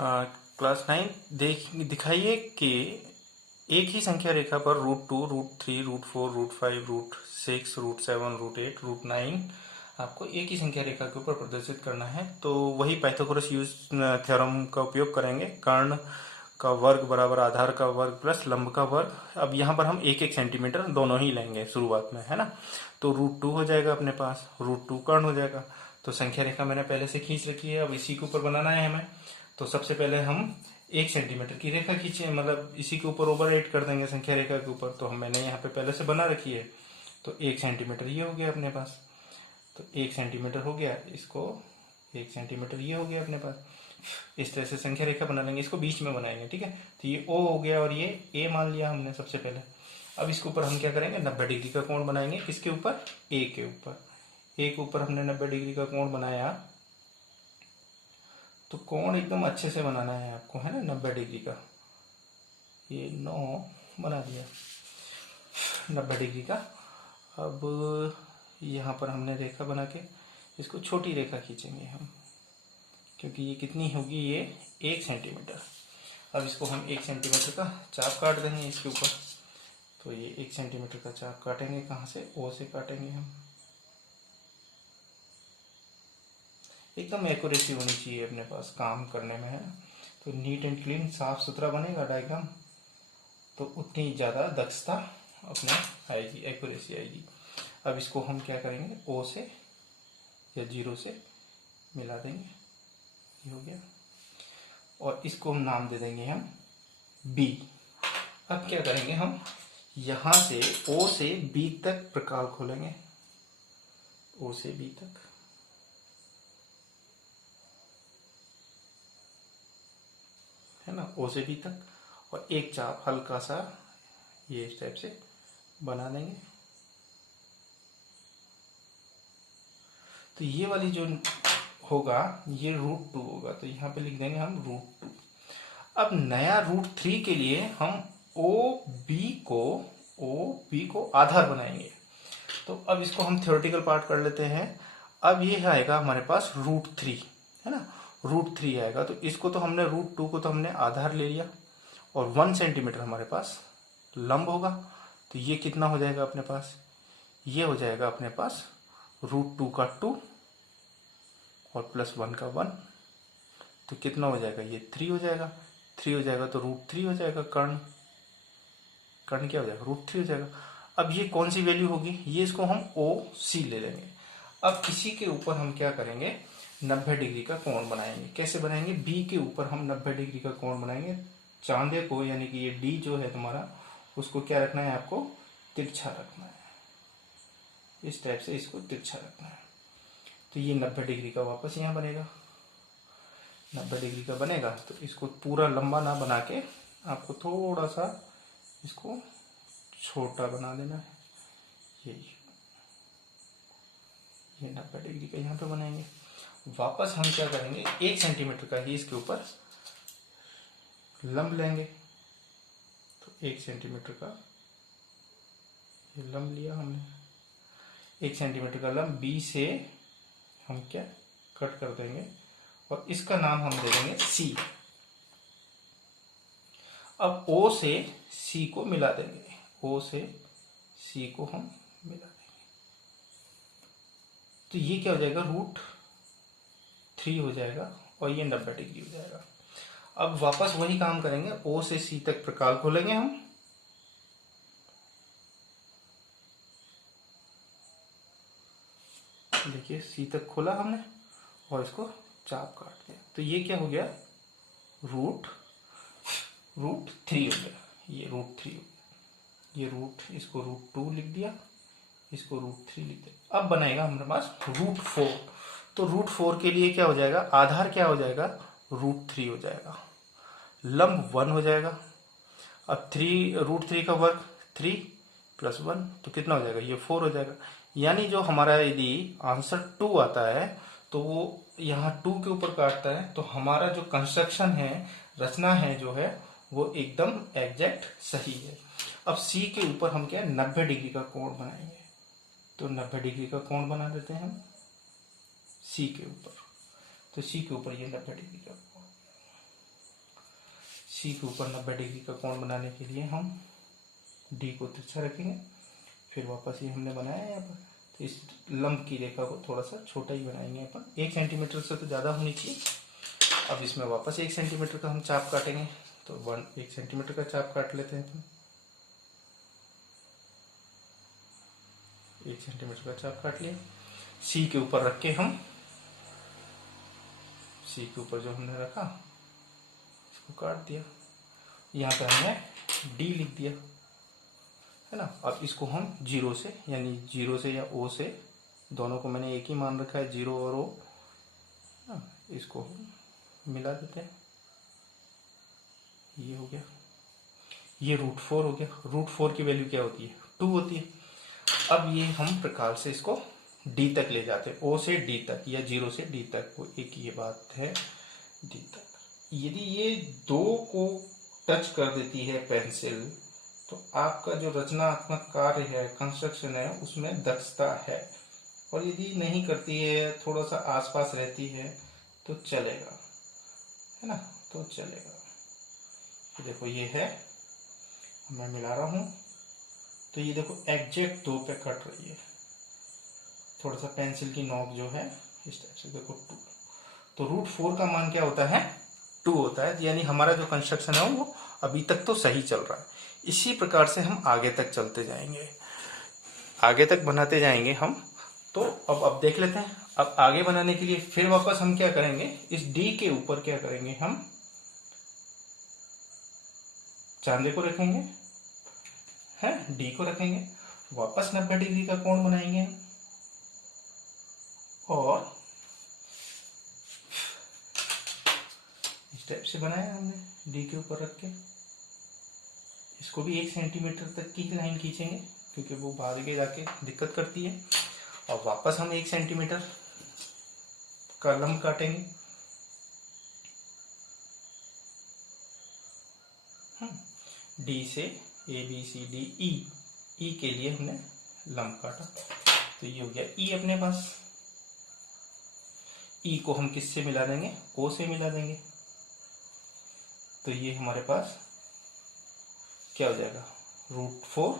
Class 9 दिखाइए कि एक ही संख्या रेखा पर √2, √3, √4, √5, √6, √7, √8, √9 आपको एक ही संख्या रेखा के ऊपर प्रदर्शित करना है। तो वही पाइथागोरस यूज थ्योरम का उपयोग करेंगे। कर्ण का वर्ग बराबर आधार का वर्ग प्लस लंब का वर्ग। अब यहाँ पर हम 1-1 सेंटीमीटर दोनों ही लेंगे शुरुआत में, है ना। तो √2 हो जाएगा अपने पास, √2 कर्ण हो जाएगा। तो संख्या रेखा मैंने पहले से खींच रखी है, अब इसी के ऊपर बनाना है हमें। तो सबसे पहले हम 1 सेंटीमीटर की रेखा खींचे, मतलब इसी के ऊपर ओवरराइट कर देंगे संख्या रेखा के ऊपर। तो मैंने यहाँ पे पहले से बना रखी है। तो 1 सेंटीमीटर ये हो गया अपने पास। तो 1 सेंटीमीटर हो गया, इसको 1 सेंटीमीटर ये हो गया अपने पास। इस तरह से संख्या रेखा बना लेंगे, इसको बीच में बनाएंगे, ठीक है। तो ये O हो गया और ये A मान लिया हमने सबसे पहले। अब इसके ऊपर हम क्या करेंगे, 90 डिग्री का कोण बनाएंगे। किसके ऊपर? A के ऊपर। A के ऊपर हमने 90 डिग्री का कोण बनाया। तो कोण एकदम अच्छे से बनाना है आपको, है ना, 90 डिग्री का। ये 9 बना दिया 90 डिग्री का। अब यहाँ पर हमने रेखा बना के इसको छोटी रेखा खींचेंगे हम, क्योंकि ये कितनी होगी, ये 1 सेंटीमीटर। अब इसको हम 1 सेंटीमीटर का चाप काट देंगे इसके ऊपर। तो ये 1 सेंटीमीटर का चाप काटेंगे, कहाँ से? O से काटेंगे हम। एकदम एक्यूरेसी होनी चाहिए अपने पास काम करने में, है ना। तो नीट एंड क्लीन, साफ सुथरा बनेगा डायग्राम, तो उतनी ज़्यादा दक्षता अपने आएगी, एक्यूरेसी आएगी। अब इसको हम क्या करेंगे, O से या 0 से मिला देंगे, ये हो गया। और इसको हम नाम दे देंगे हम B। अब क्या करेंगे हम, यहाँ से O से B तक प्रकाल खोलेंगे, O से B तक, है ना, O से B तक। और एक चाप हल्का सा ये इस टाइप से बना लेंगे। तो ये वाली जो होगा ये √2 होगा, तो यहाँ पे लिख देंगे हम √2। अब नया √3 के लिए हम OB को आधार बनाएंगे। तो अब इसको हम थ्योरेटिकल पार्ट कर लेते हैं। अब ये आएगा हमारे पास √3, है ना, √3 आएगा। तो इसको तो हमने √2 को तो हमने आधार ले लिया, और 1 सेंटीमीटर हमारे पास लंब होगा। तो ये कितना हो जाएगा अपने पास, ये हो जाएगा अपने पास √2 का 2 और प्लस 1 का 1। तो कितना हो जाएगा, ये 3 हो जाएगा। 3 हो जाएगा तो √3 हो जाएगा, कर्ण क्या हो जाएगा, √3 हो जाएगा। अब ये कौन सी वैल्यू होगी, ये इसको हम OC ले लेंगे। अब इसी के ऊपर हम क्या करेंगे, 90 डिग्री का कोण बनाएंगे। कैसे बनाएंगे, B के ऊपर हम 90 डिग्री का कोण बनाएंगे। चांदे को, यानी कि ये D जो है तुम्हारा, उसको क्या रखना है आपको, तिरछा रखना है। इस टाइप से इसको तिरछा रखना है। तो ये 90 डिग्री का वापस यहाँ बनेगा, 90 डिग्री का बनेगा। तो इसको पूरा लंबा ना बना के आपको थोड़ा सा इसको छोटा बना देना है। ये 90 डिग्री का यहाँ पे बनाएंगे। वापस हम क्या करेंगे, 1 सेंटीमीटर का ही इसके ऊपर लंब लेंगे। तो 1 सेंटीमीटर का ये लंब लिया हमने, 1 सेंटीमीटर का लंब B से हम क्या कट कर देंगे, और इसका नाम हम दे देंगे C। अब O से C को मिला देंगे, O से C को हम मिला देंगे। तो ये क्या हो जाएगा, √3 हो जाएगा, और ये 90 डिग्री हो जाएगा। अब वापस वही काम करेंगे, O से C तक प्रकाल खोलेंगे हम। देखिए C तक खोला हमने, और इसको चाप काट दिया। तो ये क्या हो गया, √3 हो गया, ये √3 हो गया। ये इसको √2 लिख दिया, इसको √3 लिख दिया। अब बनेगा हमारे पास √4। तो √4 के लिए क्या हो जाएगा, आधार क्या हो जाएगा, √3 हो जाएगा, लंब 1 हो जाएगा। अब √3 का वर्ग 3 + 1, तो कितना हो जाएगा, ये 4 हो जाएगा। यानी जो हमारा यदि आंसर 2 आता है तो वो यहाँ 2 के ऊपर काटता है, तो हमारा जो कंस्ट्रक्शन है, रचना है जो है, वो एकदम एग्जैक्ट सही है। अब C के ऊपर हम क्या 90 डिग्री का कोण बनाएंगे। तो 90 डिग्री का कोण बना देते हैं हम C के ऊपर। तो C के ऊपर ये 90 डिग्री का कोण, सी के ऊपर 90 डिग्री का कोण बनाने के लिए हम डी को तिरछा रखेंगे। फिर वापस ये हमने बनाया है यहाँ पर, तो इस लंब की रेखा को थोड़ा सा छोटा ही बनाएंगे अपन, 1 सेंटीमीटर से तो ज़्यादा होनी चाहिए। अब इसमें वापस 1 सेंटीमीटर का हम चाप काटेंगे, तो 1 सेंटीमीटर का चाप काट लेते हैं अपन। 1 सेंटीमीटर का चाप काट लिया। सी के ऊपर रख के हम, सी के ऊपर जो हमने रखा इसको काट दिया। यहाँ पे हमने डी लिख दिया, है ना। अब इसको हम 0 से, यानी 0 से या O से, दोनों को मैंने एक ही मान रखा है, 0 और O, इसको हम मिला देते हैं। ये हो गया, ये √4 हो गया। √4 की वैल्यू क्या होती है? 2 होती है। अब ये हम प्रकार से इसको D तक ले जाते हैं, O से D तक या 0 से D तक, वो एक ये बात है, D तक। यदि ये 2 को टच कर देती है पेंसिल, तो आपका जो रचनात्मक कार्य है, कंस्ट्रक्शन है, उसमें दक्षता है। और यदि नहीं करती है, थोड़ा सा आसपास रहती है, तो चलेगा, है ना, तो चलेगा। तो देखो ये है, मैं मिला रहा हूं, तो ये देखो एग्जैक्ट 2 पे कट रही है। थोड़ा सा पेंसिल की नोक जो है इस टाइप से, देखो 2। तो √4 का मान क्या होता है? 2 होता है, यानी हमारा जो कंस्ट्रक्शन है वो अभी तक तो सही चल रहा है। इसी प्रकार से हम आगे तक चलते जाएंगे, आगे तक बनाते जाएंगे हम। तो अब देख लेते हैं। अब आगे बनाने के लिए फिर वापस हम क्या करेंगे, इस डी के ऊपर क्या करेंगे, हम चांदे को रखेंगे, है, डी को रखेंगे, वापस 90 डिग्री का कोण बनाएंगे और इस टाइप से बनाया हमने डी के ऊपर रख के। इसको भी 1 सेंटीमीटर तक की लाइन खींचेंगे, क्योंकि वो आगे जाके दिक्कत करती है। और वापस हम 1 सेंटीमीटर का लंब काटेंगे। डी से ABCDE, ई के लिए हमने लंब काटा, तो ये हो गया ई अपने पास। ई को हम किससे मिला देंगे? O से मिला देंगे। तो ये हमारे पास क्या हो जाएगा? √4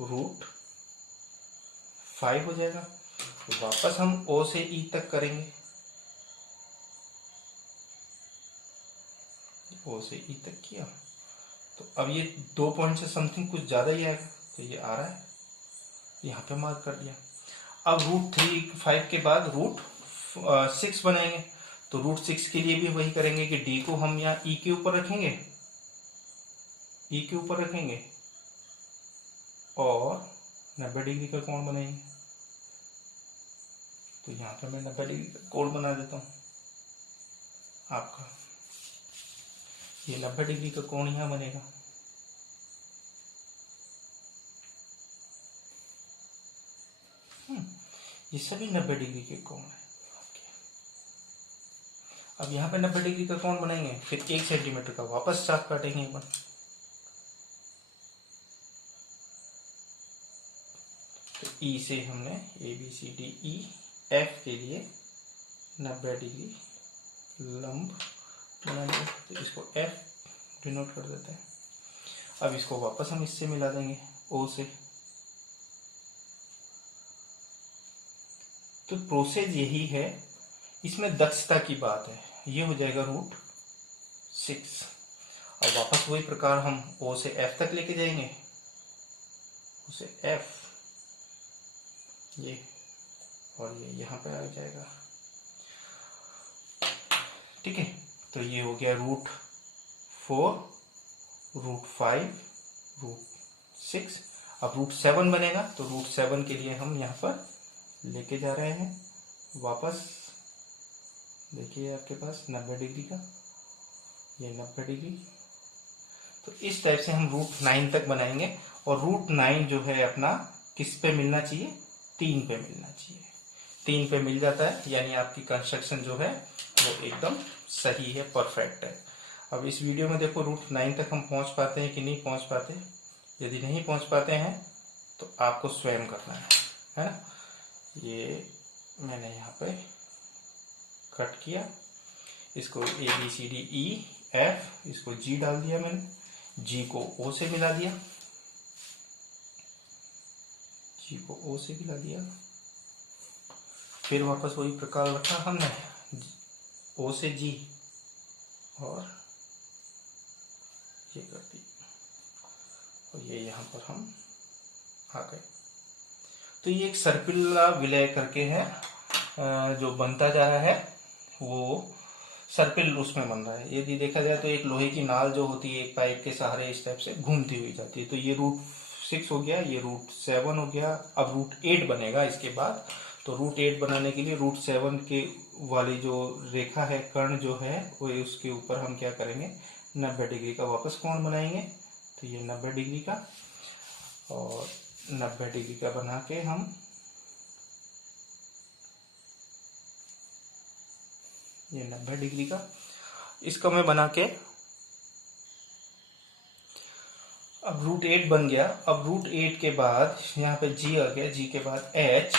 √5 हो जाएगा। तो वापस हम O से E तक करेंगे, O से E तक किया, तो अब ये 2 पॉइंट से समथिंग कुछ ज्यादा ही आएगा, तो ये आ रहा है, यहाँ पे मार्क कर दिया। अब √5 के बाद √6 बनाएंगे, तो √6 के लिए भी वही करेंगे कि D को हम यहाँ E के ऊपर रखेंगे, E के ऊपर रखेंगे और 90 डिग्री का कोण बनाएंगे। तो यहाँ पे मैं 90 डिग्री का कोण बना देता हूँ आपका। ये 90 डिग्री का कोण यहाँ बनेगा। ये सभी 90 डिग्री के कोण है। अब यहाँ पे 90 डिग्री का कोण बनाएंगे, फिर 1 सेंटीमीटर का वापस चाप काटेंगे अपन। तो E से हमने ABCDE F के लिए 90 डिग्री लंब बना लिया, तो इसको F डिनोट कर देते हैं। अब इसको वापस हम इससे मिला देंगे, O से। तो प्रोसेस यही है, इसमें दक्षता की बात है। ये हो जाएगा √6। अब वापस वही प्रकार हम O से F तक लेके जाएंगे, O से F, ये और ये यहाँ पे आ जाएगा, ठीक है। तो ये हो गया √4 √5 √6। अब √7 बनेगा, तो √7 के लिए हम यहाँ पर लेके जा रहे हैं वापस। देखिए आपके पास 90 डिग्री का, ये 90 डिग्री। तो इस टाइप से हम √9 तक बनाएंगे। और √9 जो है अपना किस पे मिलना चाहिए? 3 पे मिलना चाहिए। 3 पे मिल जाता है, यानी आपकी कंस्ट्रक्शन जो है वो एकदम सही है, परफेक्ट है। अब इस वीडियो में देखो √9 तक हम पहुंच पाते हैं कि नहीं पहुंच पाते। यदि नहीं पहुंच पाते हैं तो आपको स्वयं करना है ना। ये मैंने यहाँ पे कट किया, इसको ABCDE एफ, इसको जी डाल दिया मैंने, जी को ओ से मिला दिया, जी को ओ से मिला दिया, फिर वापस वही प्रकार रखा हमने, ओ से जी और ये कर दी, और ये यहाँ पर हम आ गए। तो ये एक सर्पिला विलय करके है, जो बनता जा रहा है वो सर्पिल उसमें बन रहा है। यदि देखा जाए तो एक लोहे की नाल जो होती है एक पाइप के सहारे इस टाइप से घूमती हुई जाती है। तो ये रूट 6 हो गया, ये रूट 7 हो गया, अब रूट 8 बनेगा इसके बाद। तो रूट 8 बनाने के लिए रूट 7 के वाली जो रेखा है, कर्ण जो है वो, उसके ऊपर हम क्या करेंगे, 90 डिग्री का वापस कोण बनाएंगे। तो ये 90 डिग्री का, और 90 डिग्री का बना के हम ये 90 डिग्री का, इसका मैं बना के, अब रूट 8 बन गया। अब रूट 8 के बाद यहाँ पे जी आ गया, जी के बाद एच।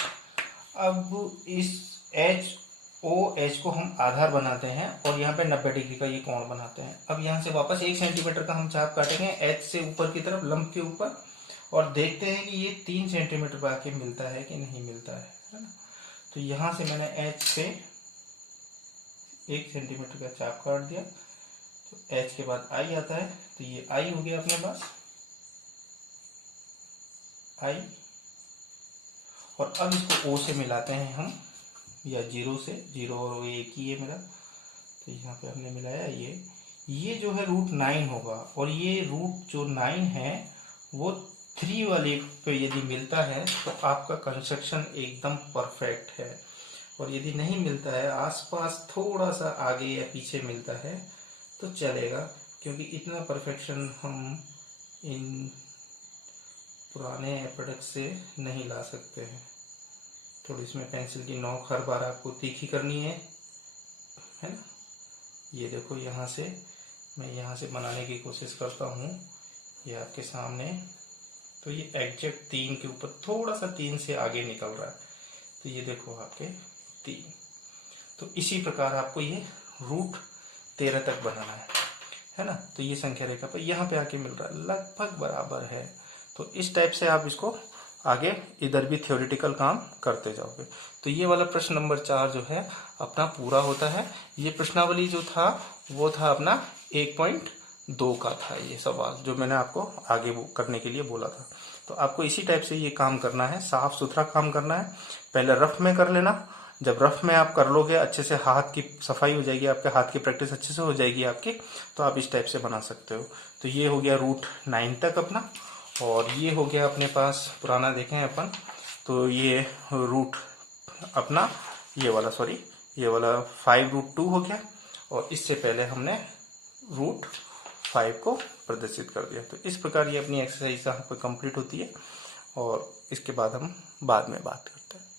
अब इस एच को हम आधार बनाते हैं और यहाँ पे 90 डिग्री का ये कोण बनाते हैं। अब यहाँ से वापस 1 सेंटीमीटर का हम चाप काटेंगे एच से ऊपर की तरफ, लंब के ऊपर, और देखते हैं कि ये 3 सेंटीमीटर पर आके मिलता है कि नहीं मिलता है ना। तो यहाँ से मैंने एच से 1 सेंटीमीटर का चाप काट दिया। तो एच के बाद आई आता है, तो ये आई हो गया अपने पास, आई। और अब इसको ओ से मिलाते हैं हम, या जीरो से, जीरो और एक ही है मेरा, तो यहाँ पे हमने मिलाया ये जो है रूट 9 होगा। और ये रूट जो 9 है वो 3 वाले पे यदि मिलता है तो आपका कंस्ट्रक्शन एकदम परफेक्ट है। और यदि नहीं मिलता है, आसपास थोड़ा सा आगे या पीछे मिलता है तो चलेगा, क्योंकि इतना परफेक्शन हम इन पुराने प्रोडक्ट से नहीं ला सकते हैं। थोड़ी इसमें पेंसिल की नोक हर बार आपको तीखी करनी है ना। ये देखो, यहाँ से मैं यहाँ से बनाने की कोशिश करता हूँ, ये आपके सामने। तो ये एग्जैक्ट 3 के ऊपर थोड़ा सा 3 से आगे निकल रहा है, तो ये देखो आपके 3। तो इसी प्रकार आपको ये रूट 13 तक बनाना है ना। तो ये संख्या रेखा पर यहाँ पे आके मिल रहा है, लगभग बराबर है। तो इस टाइप से आप इसको आगे इधर भी थ्योरेटिकल काम करते जाओगे। तो ये वाला प्रश्न नंबर 4 जो है अपना पूरा होता है। ये प्रश्नावली जो था वो था अपना 1.2 का था ये सवाल, जो मैंने आपको आगे करने के लिए बोला था। तो आपको इसी टाइप से ये काम करना है, साफ सुथरा काम करना है। पहले रफ में कर लेना, जब रफ में आप कर लोगे, अच्छे से हाथ की सफाई हो जाएगी, आपके हाथ की प्रैक्टिस अच्छे से हो जाएगी आपकी, तो आप इस टाइप से बना सकते हो। तो ये हो गया रूट 9 तक अपना, और ये हो गया अपने पास पुराना देखें अपन, तो ये रूट अपना ये वाला 5√2 हो गया। और इससे पहले हमने रूट 5 को प्रदर्शित कर दिया। तो इस प्रकार ये अपनी एक्सरसाइज यहाँ पर कंप्लीट होती है, और इसके बाद हम बाद में बात करते हैं।